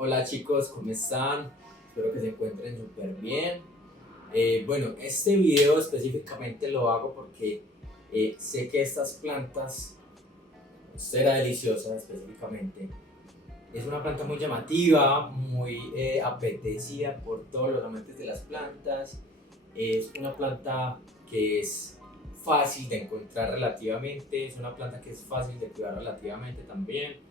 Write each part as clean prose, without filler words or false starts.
Hola chicos, ¿cómo están? Espero que se encuentren súper bien. Bueno, este video específicamente lo hago porque sé que estas plantas, Cera deliciosa específicamente, es una planta muy llamativa, muy apetecida por todos los amantes de las plantas. Es una planta que es fácil de encontrar relativamente, es una planta que es fácil de cuidar relativamente también.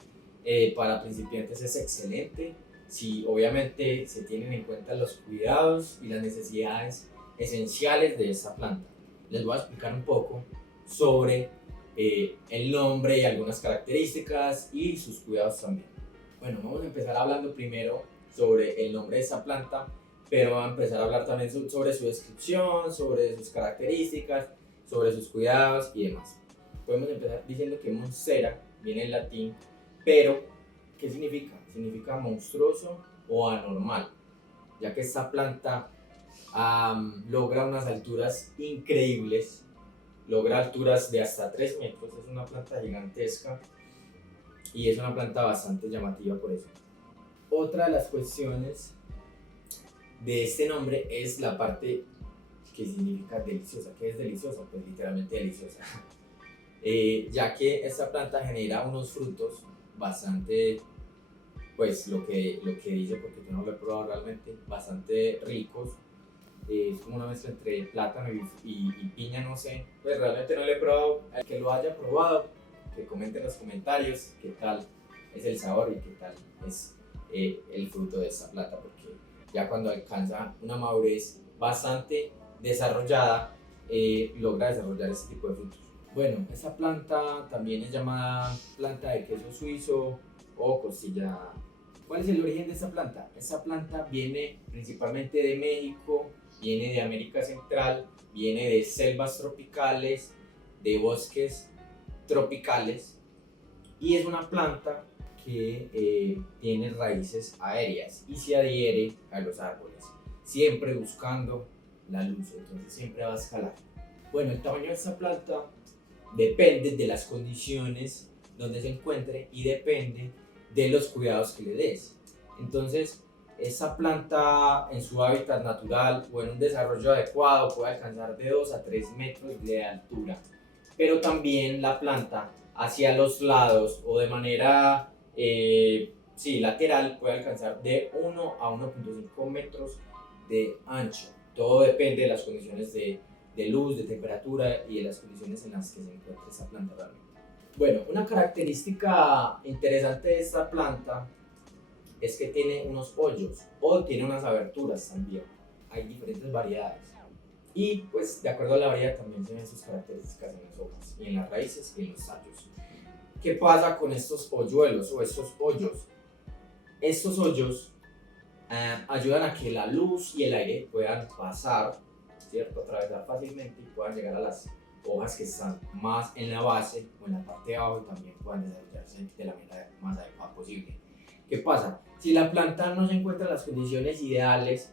Para principiantes es excelente si obviamente se tienen en cuenta los cuidados y las necesidades esenciales de esta planta. Les voy a explicar un poco sobre el nombre y algunas características y sus cuidados también. Bueno, vamos a empezar hablando primero sobre el nombre de esta planta, pero vamos a empezar a hablar también sobre su descripción, sobre sus características, sobre sus cuidados y demás. Podemos empezar diciendo que Monstera viene en latín, pero ¿qué significa? Significa monstruoso o anormal, ya que esta planta logra unas alturas increíbles, logra alturas de hasta 3 metros, es una planta gigantesca y es una planta bastante llamativa por eso. Otra de las cuestiones de este nombre es la parte que significa deliciosa. ¿Qué es deliciosa? Pues literalmente deliciosa. Ya que esta planta genera unos frutos bastante, pues lo que dice, porque yo no lo he probado realmente, bastante ricos. Es como una mezcla entre plátano y piña, no sé. Pues realmente no lo he probado. El que lo haya probado, que comente en los comentarios qué tal es el sabor y qué tal es el fruto de esta planta, porque ya cuando alcanza una madurez bastante desarrollada, logra desarrollar este tipo de frutos. Bueno, esta planta también es llamada planta de queso suizo o costilla. ¿Cuál es el origen de esta planta? Esta planta viene principalmente de México, viene de América Central, viene de selvas tropicales, de bosques tropicales y es una planta que tiene raíces aéreas y se adhiere a los árboles, siempre buscando la luz, entonces siempre va a escalar. Bueno, el tamaño de esta planta depende de las condiciones donde se encuentre y depende de los cuidados que le des. Entonces, esta planta en su hábitat natural o en un desarrollo adecuado puede alcanzar de 2 a 3 metros de altura, pero también la planta hacia los lados o de manera lateral puede alcanzar de 1 a 1,5 metros de ancho. Todo depende de las condiciones de luz, de temperatura y de las condiciones en las que se encuentra esta planta realmente. Bueno, una característica interesante de esta planta es que tiene unos hoyos o tiene unas aberturas también. Hay diferentes variedades. Y pues de acuerdo a la variedad también se ven sus características en las hojas y en las raíces y en los tallos. ¿Qué pasa con estos hoyuelos o estos hoyos? Estos hoyos ayudan a que la luz y el aire puedan pasar, ¿cierto? Atravesar fácilmente y puedan llegar a las hojas que están más en la base o en la parte de abajo y también puedan desarrollarse de la manera más adecuada posible. ¿Qué pasa? Si la planta no se encuentra en las condiciones ideales,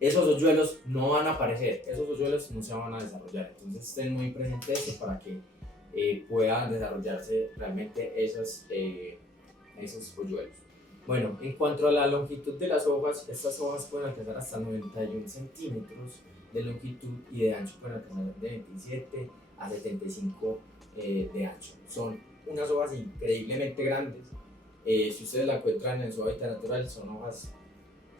esos hoyuelos no van a aparecer, esos hoyuelos no se van a desarrollar. Entonces estén muy presentes eso para que puedan desarrollarse realmente esos hoyuelos. Bueno, en cuanto a la longitud de las hojas, estas hojas pueden alcanzar hasta 91 centímetros de longitud y de ancho pueden alcanzar de 27 a 75 de ancho. Son unas hojas increíblemente grandes. Si ustedes la encuentran en su hábitat natural, son hojas.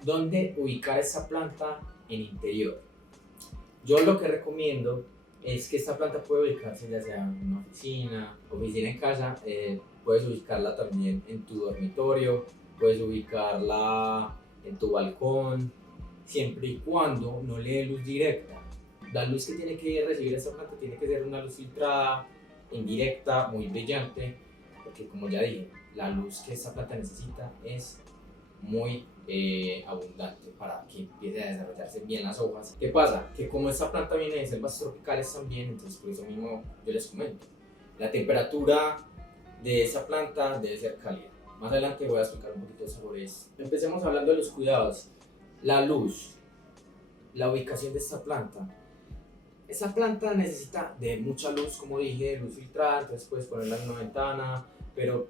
¿Dónde ubicar esta planta en interior? Yo lo que recomiendo es que esta planta puede ubicarse ya sea en una oficina en casa, puedes ubicarla también en tu dormitorio, puedes ubicarla en tu balcón, siempre y cuando no le dé luz directa. La luz que tiene que recibir esta planta tiene que ser una luz filtrada, indirecta, muy brillante, porque como ya dije, la luz que esta planta necesita es muy abundante para que empiece a desarrollarse bien las hojas. ¿Qué pasa? Que como esta planta viene de selvas tropicales también, entonces por eso mismo yo les comento, la temperatura de esa planta debe ser cálida. Más adelante voy a explicar un poquito sobre eso. Empecemos hablando de los cuidados. La luz, la ubicación de esta planta. Esta planta necesita de mucha luz, como dije, luz filtrada, entonces puedes ponerla en una ventana, pero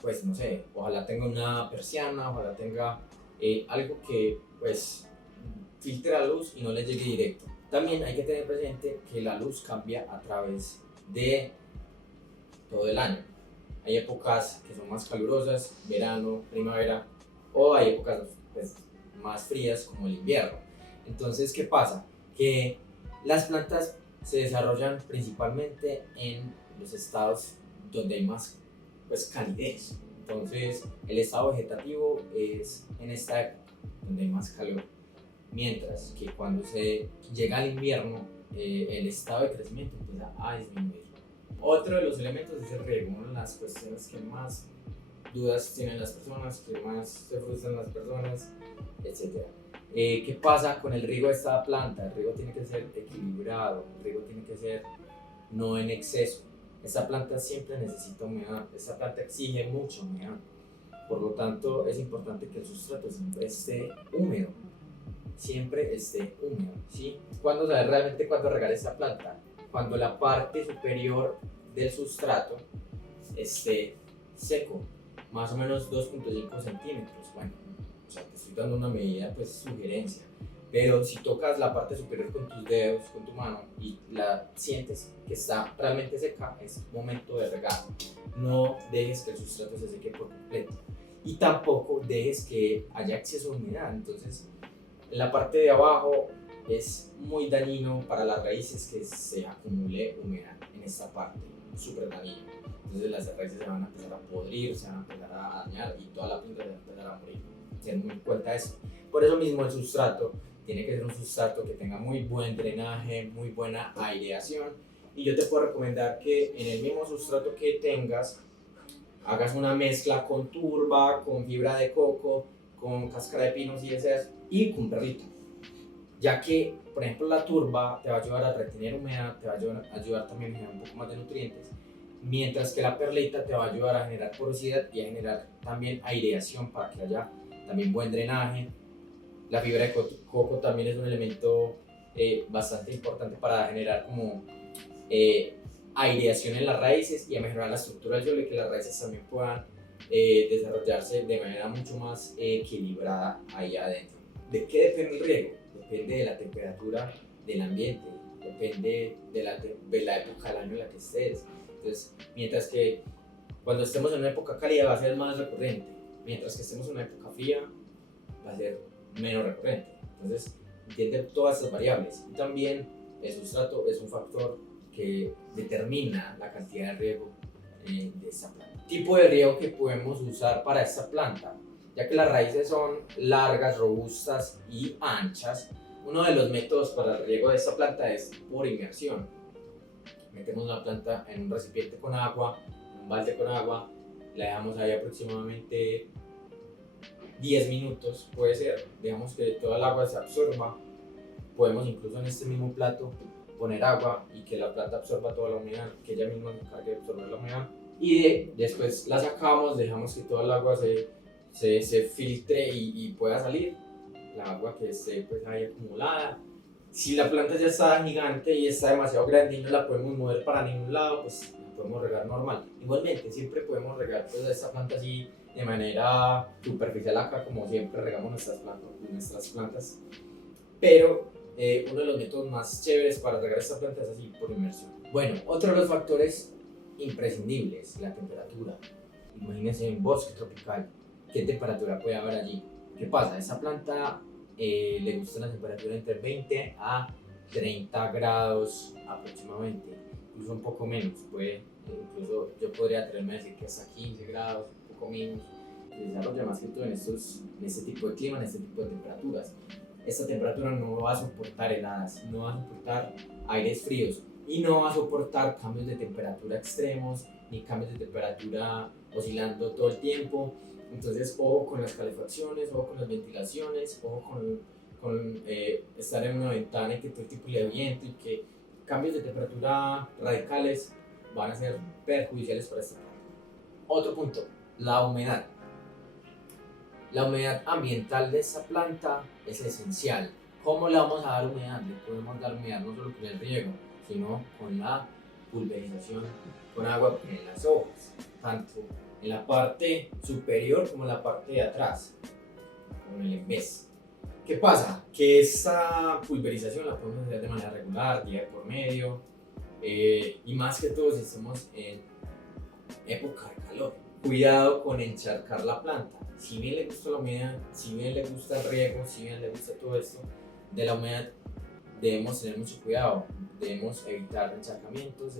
pues no sé, ojalá tenga una persiana, ojalá tenga algo que pues filtre la luz y no le llegue directo. También hay que tener presente que la luz cambia a través de todo el año. Hay épocas que son más calurosas, verano, primavera, o hay épocas pues, más frías como el invierno. Entonces, ¿qué pasa? Que las plantas se desarrollan principalmente en los estados donde hay más pues, calidez. Entonces, el estado vegetativo es en esta época donde hay más calor. Mientras que cuando se llega al invierno, el estado de crecimiento empieza a disminuir. Otro de los elementos es el riego, una de las cuestiones que más dudas tienen las personas, que más se frustran las personas, etc. ¿Qué pasa con el riego de esta planta? El riego tiene que ser equilibrado, el riego tiene que ser no en exceso. Esta planta siempre necesita humedad, esta planta exige mucha humedad. Por lo tanto, es importante que el sustrato siempre esté húmedo, siempre esté húmedo, ¿sí? ¿Cuándo saber realmente cuándo regar esta planta? Cuando la parte superior del sustrato esté seco, más o menos 2.5 centímetros. Bueno, o sea, te estoy dando una medida, pues sugerencia. Pero si tocas la parte superior con tus dedos, con tu mano, y la sientes que está realmente seca, es momento de regar. No dejes que el sustrato se seque por completo. Y tampoco dejes que haya exceso de humedad. Entonces, en la parte de abajo es muy dañino para las raíces que se acumule humedad en esta parte, súper dañino. Entonces las raíces se van a empezar a podrir, se van a empezar a dañar y toda la planta se va a empezar a morir. Ten muy en cuenta eso. Por eso mismo el sustrato tiene que ser un sustrato que tenga muy buen drenaje, muy buena aireación. Y yo te puedo recomendar que en el mismo sustrato que tengas, hagas una mezcla con turba, con fibra de coco, con cáscara de pino si deseas y con perlita, ya que por ejemplo la turba te va a ayudar a retener humedad, te va a ayudar también a generar un poco más de nutrientes, mientras que la perlita te va a ayudar a generar porosidad y a generar también aireación para que haya también buen drenaje. La fibra de coco también es un elemento bastante importante para generar como aireación en las raíces y a mejorar la estructura del suelo y que las raíces también puedan desarrollarse de manera mucho más equilibrada ahí adentro. ¿De qué depende el riego? Depende de la temperatura del ambiente, depende de la época del año en la que estés. Entonces, mientras que cuando estemos en una época cálida va a ser más recurrente, mientras que estemos en una época fría va a ser menos recurrente. Entonces, entiende todas estas variables. Y también el sustrato es un factor que determina la cantidad de riego de esta planta. Tipo de riego que podemos usar para esta planta, ya que las raíces son largas, robustas y anchas. Uno de los métodos para el riego de esta planta es por inmersión. Metemos la planta en un recipiente con agua, en un balde con agua, la dejamos ahí aproximadamente 10 minutos, puede ser, digamos que toda el agua se absorba. Podemos incluso en este mismo plato poner agua y que la planta absorba toda la humedad, que ella misma se encargue de absorber la humedad. Y después la sacamos, dejamos que toda el agua se filtre y pueda salir, la agua que esté pues ahí acumulada. Si la planta ya está gigante y está demasiado grande y no la podemos mover para ningún lado, pues la podemos regar normal. Igualmente, siempre podemos regar pues, esta planta así de manera superficial acá, como siempre regamos nuestras plantas. Pero uno de los métodos más chéveres para regar esta planta es así, por inmersión. Bueno, otro de los factores imprescindibles, la temperatura. Imagínense en bosque tropical, ¿qué temperatura puede haber allí? ¿Qué pasa? Esa planta le gusta la temperatura entre 20 a 30 grados aproximadamente, incluso un poco menos, incluso yo podría atreverme a decir que hasta 15 grados, un poco menos. Se desarrolla más que todo en este tipo de clima, en este tipo de temperaturas. Esta temperatura no va a soportar heladas, no va a soportar aires fríos y no va a soportar cambios de temperatura extremos ni cambios de temperatura oscilando todo el tiempo. Entonces, ojo con las calefacciones, ojo con las ventilaciones, ojo con estar en una ventana y que todo tipo de viento y que cambios de temperatura radicales van a ser perjudiciales para esta planta. Otro punto, la humedad. La humedad ambiental de esta planta es esencial. ¿Cómo le vamos a dar humedad? Le podemos dar humedad no solo con el riego, sino con la pulverización con agua en las hojas, tanto en la parte superior como en la parte de atrás, con el embés. ¿Qué pasa? Que esta pulverización la podemos hacer de manera regular, día por medio, y más que todo si estamos en época de calor. Cuidado con encharcar la planta. Si bien le gusta la humedad, si bien le gusta el riego, si bien le gusta todo esto de la humedad, debemos tener mucho cuidado. Debemos evitar encharcamientos,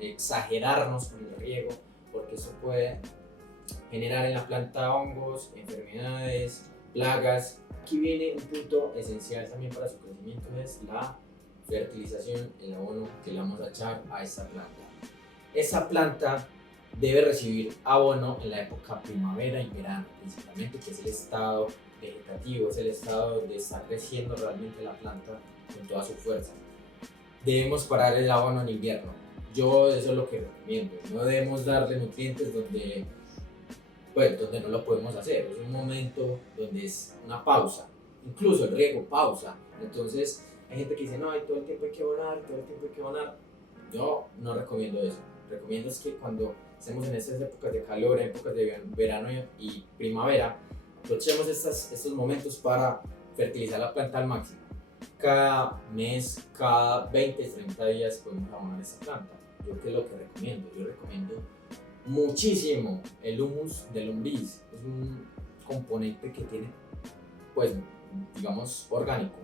exagerarnos con el riego, porque eso puede generar en la planta hongos, enfermedades, plagas. Aquí viene un punto esencial también para su crecimiento, es la fertilización, el abono que le vamos a echar a esta planta. Esa planta debe recibir abono en la época primavera y verano, principalmente, que es el estado vegetativo, es el estado donde está creciendo realmente la planta con toda su fuerza. Debemos parar el abono en invierno. Yo eso es lo que recomiendo. No debemos darle nutrientes donde no lo podemos hacer. Es un momento donde es una pausa. Incluso el riego, pausa. Entonces hay gente que dice, no, todo el tiempo hay que abonar, todo el tiempo hay que abonar. Yo no recomiendo eso. Recomiendo es que cuando estemos en estas épocas de calor, épocas de verano y primavera, aprovechemos estos momentos para fertilizar la planta al máximo. Cada mes, cada 20-30 días podemos abonar esta planta. Yo qué es lo que recomiendo. Yo recomiendo muchísimo el humus de lombriz. Es un componente que tiene, pues, digamos, orgánico.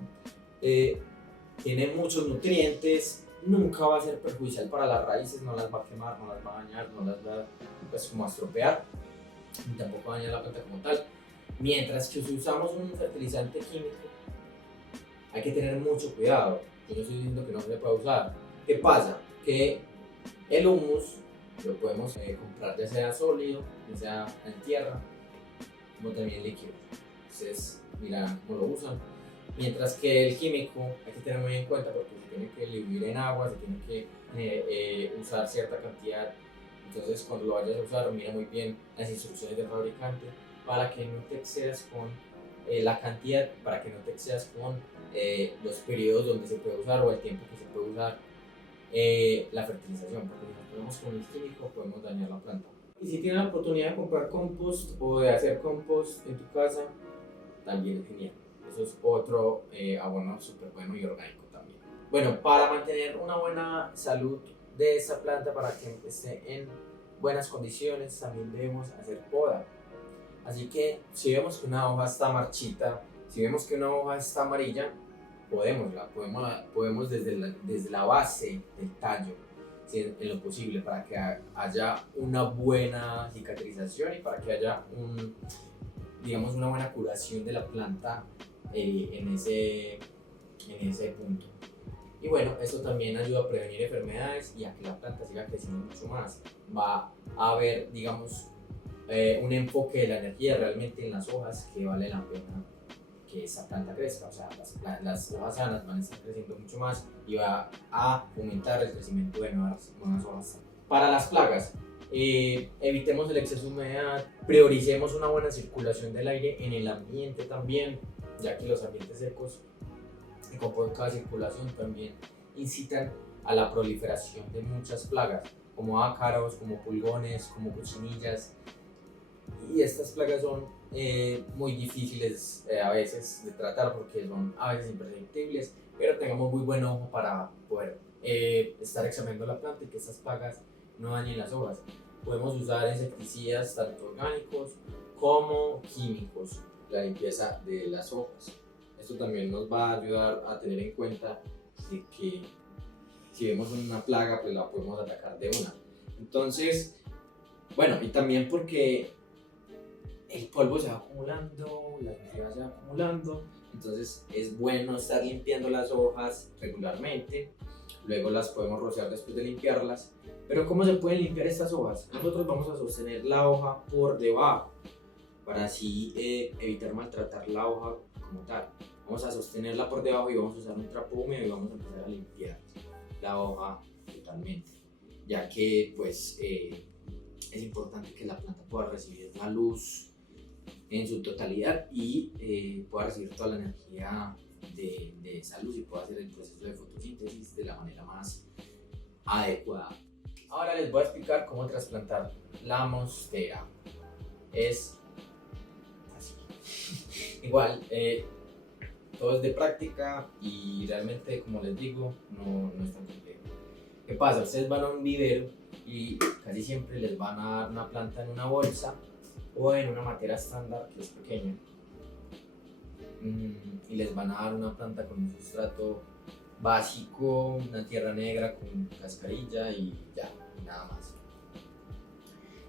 Tiene muchos nutrientes, nunca va a ser perjudicial para las raíces, no las va a quemar, no las va a dañar, no las va, pues, como a estropear, ni tampoco va a dañar la planta como tal. Mientras que si usamos un fertilizante químico, hay que tener mucho cuidado. Yo no estoy diciendo que no se pueda usar. ¿Qué pasa? Que el humus lo podemos comprar ya sea sólido, ya sea en tierra, como también líquido. Entonces, mira cómo lo usan. Mientras que el químico hay que tener muy en cuenta porque se tiene que diluir en agua, se tiene que usar cierta cantidad. Entonces, cuando lo vayas a usar, mira muy bien las instrucciones del fabricante para que no te excedas con la cantidad, para que no te excedas con los periodos donde se puede usar o el tiempo que se puede usar la fertilización, porque si nos ponemos con el químico podemos dañar la planta. Y si tienes la oportunidad de comprar compost o de hacer compost en tu casa, también es genial. Eso es otro abono súper bueno y orgánico también. Bueno, para mantener una buena salud de esta planta, para que esté en buenas condiciones, también debemos hacer poda. Así que si vemos que una hoja está marchita, si vemos que una hoja está amarilla, podemos desde la base del tallo, ¿sí? En lo posible, para que haya una buena cicatrización y para que haya digamos, una buena curación de la planta en ese punto. Y bueno, esto también ayuda a prevenir enfermedades y a que la planta siga creciendo mucho más. Va a haber, digamos, un enfoque de la energía realmente en las hojas, que vale la pena que esa planta crezca. O sea, las hojas sanas van a estar creciendo mucho más y va a aumentar el crecimiento de nuevas hojas. Para las plagas, evitemos el exceso de humedad, prioricemos una buena circulación del aire en el ambiente también, ya que los ambientes secos y con poca circulación también incitan a la proliferación de muchas plagas, como ácaros, como pulgones, como cochinillas. Y estas plagas son muy difíciles a veces de tratar porque son a veces imperceptibles, pero tengamos muy buen ojo para poder estar examinando la planta y que estas plagas no dañen las hojas. Podemos usar insecticidas tanto orgánicos como químicos, la limpieza de las hojas. Esto también nos va a ayudar a tener en cuenta de que si vemos una plaga, pues la podemos atacar de una. Entonces, bueno, y también porque el polvo se va acumulando, la humedad se va acumulando, entonces es bueno estar limpiando las hojas regularmente. Luego las podemos rociar después de limpiarlas. Pero ¿cómo se pueden limpiar estas hojas? Nosotros vamos a sostener la hoja por debajo para así evitar maltratar la hoja como tal. Vamos a sostenerla por debajo y vamos a usar un trapo húmedo y vamos a empezar a limpiar la hoja totalmente, ya que pues es importante que la planta pueda recibir la luz en su totalidad y pueda recibir toda la energía de esa luz y pueda hacer el proceso de fotosíntesis de la manera más adecuada. Ahora les voy a explicar cómo trasplantar la monstera. Es así. Igual, todo es de práctica y realmente, como les digo, no es tan complejo. ¿Qué pasa? Ustedes van a un vivero y casi siempre les van a dar una planta en una bolsa o en una matera estándar que es pequeña. Y les van a dar una planta con un sustrato básico, una tierra negra con cascarilla y ya, nada más.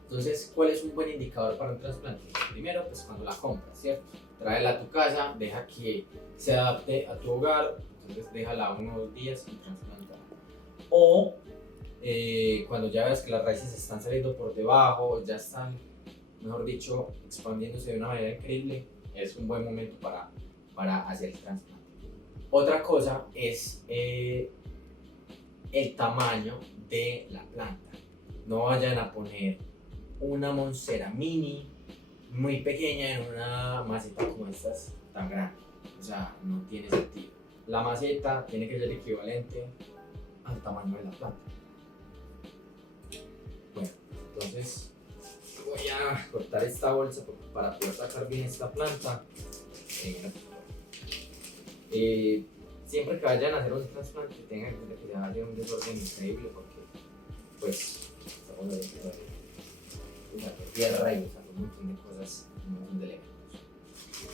Entonces, ¿cuál es un buen indicador para un trasplante? Primero, pues cuando la compras, ¿cierto? Tráela a tu casa, deja que se adapte a tu hogar, entonces déjala unos 2 días y trasplanta. O cuando ya ves que las raíces están saliendo por debajo, ya están, mejor dicho, expandiéndose de una manera increíble, es un buen momento para hacer el trasplante. Otra cosa es el tamaño de la planta. No vayan a poner una monstera mini muy pequeña en una maceta como estas tan grande. O sea, no tiene sentido. La maceta tiene que ser equivalente al tamaño de la planta. Bueno, entonces voy a cortar esta bolsa para poder sacar bien esta planta. Siempre que vayan a hacer un trasplante tengan en cuenta que se va a hacer un desorden increíble porque pues estamos usando tierra y usando un montón de cosas, un montón de elementos.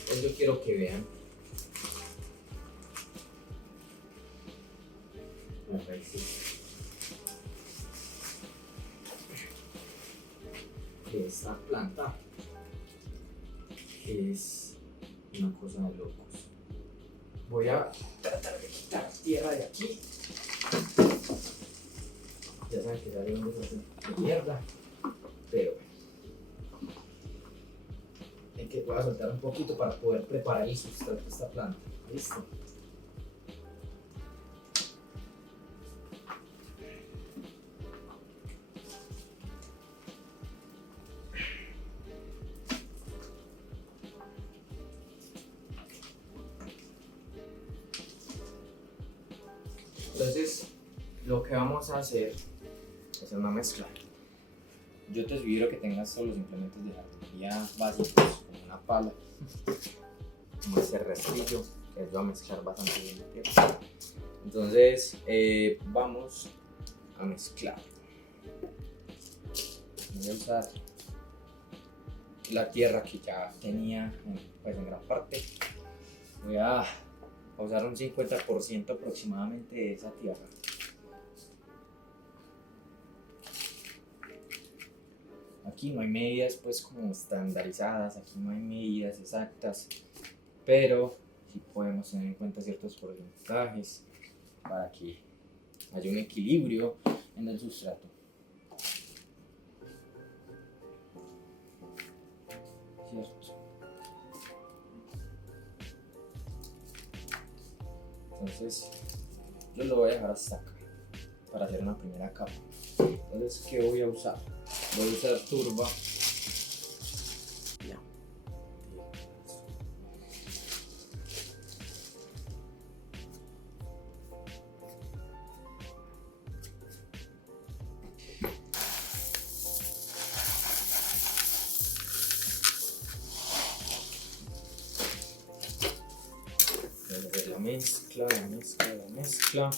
Entonces yo quiero que vean las raíces de esta planta, que es una cosa de locos. Voy a tratar de quitar tierra de aquí. Ya saben que sale un desorden de mierda, pero hay que voy a soltar un poquito para poder preparar el sustrato de esta planta. ¿Listo? Entonces, lo que vamos a hacer es una mezcla. Yo te sugiero que tengas todos los implementos de jardinería básicos, como una pala, como este rastrillo, que ayuda a mezclar bastante bien la tierra. Entonces, vamos a mezclar. Voy a usar la tierra que ya tenía pues, en gran parte. Voy a usar un 50% aproximadamente de esa tierra. Aquí no hay medidas pues como estandarizadas, aquí no hay medidas exactas, pero sí podemos tener en cuenta ciertos porcentajes para que haya un equilibrio en el sustrato. ¿Cierto? Entonces yo lo voy a dejar hasta acá para hacer una primera capa. Entonces, ¿qué voy a usar? Voy a usar turba. Ya. Voy a hacer la mezcla.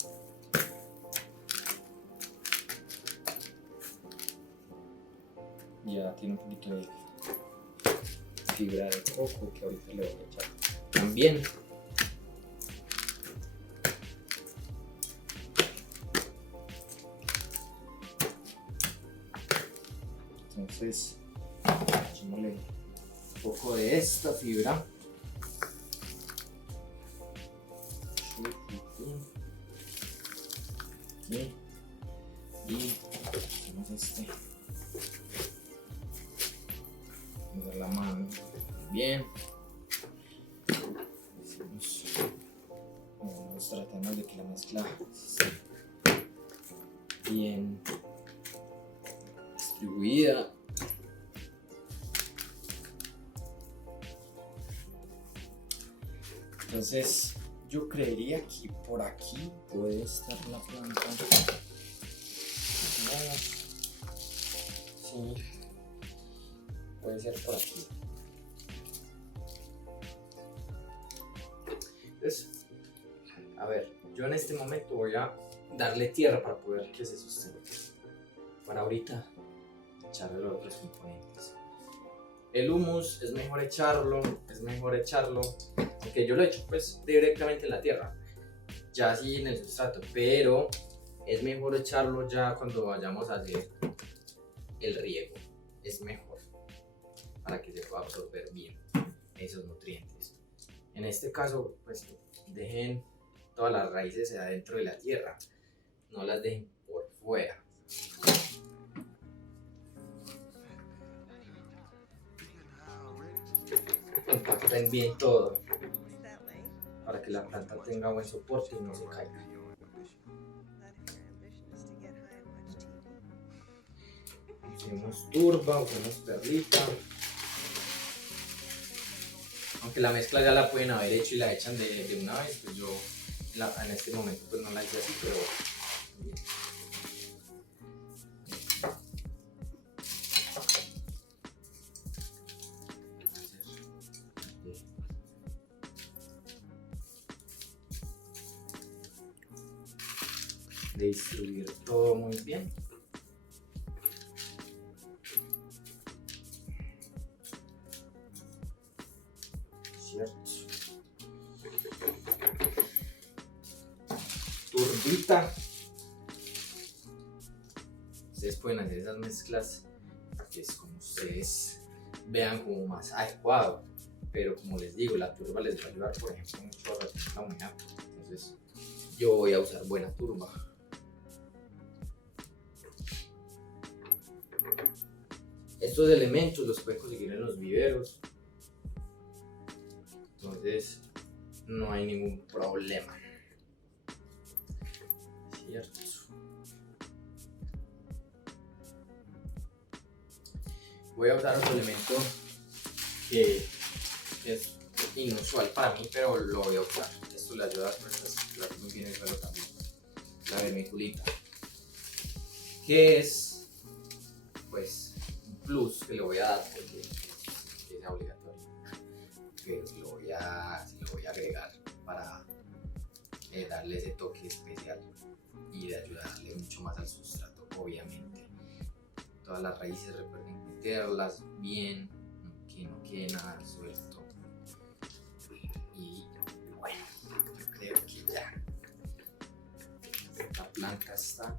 Ya tiene un poquito de fibra de coco que ahorita le voy a echar también. Entonces, echémosle un poco de esta fibra. Y hacemos este. Vamos a la mano bien. Tratamos de que la mezcla esté bien distribuida. Entonces yo creería que por aquí puede estar la planta. Sí, puede ser por aquí. Entonces, a ver, yo en este momento voy a darle tierra para poder que se sostenga. Para ahorita echarle los otros componentes. El humus es mejor echarlo, aunque yo lo echo pues directamente en la tierra, ya así en el sustrato, pero es mejor echarlo ya cuando vayamos a hacer el riego, es mejor para que se pueda absorber bien esos nutrientes. En este caso, pues dejen todas las raíces adentro de la tierra, no las dejen por fuera. Compacten bien todo para que la planta tenga buen soporte y no se caiga. Usemos turba, usemos perlita. Aunque la mezcla ya la pueden haber hecho y la echan de una vez, pues yo en este momento pues no la hice así, pero bien. De distribuir todo muy bien. ¿Cierto? Turbita. Ustedes pueden hacer esas mezclas que es como ustedes vean como más adecuado, pero como les digo, la turba les va a ayudar, por ejemplo, mucho a retener la humedad. Entonces yo voy a usar buena turba. Estos elementos los pueden conseguir en los viveros, entonces no hay ningún problema. ¿Cierto? Voy a usar otro elemento que es inusual para mí, pero lo voy a usar. Esto le ayuda a explorar muy bien el suelo también. La vermiculita, que es pues un plus que le voy a dar porque es obligatorio, pero se lo voy a agregar para darle ese toque especial y de ayudarle mucho más al sustrato. Obviamente todas las raíces recuerden meterlas bien, que no quede nada suelto. Y bueno, yo creo que ya la planta está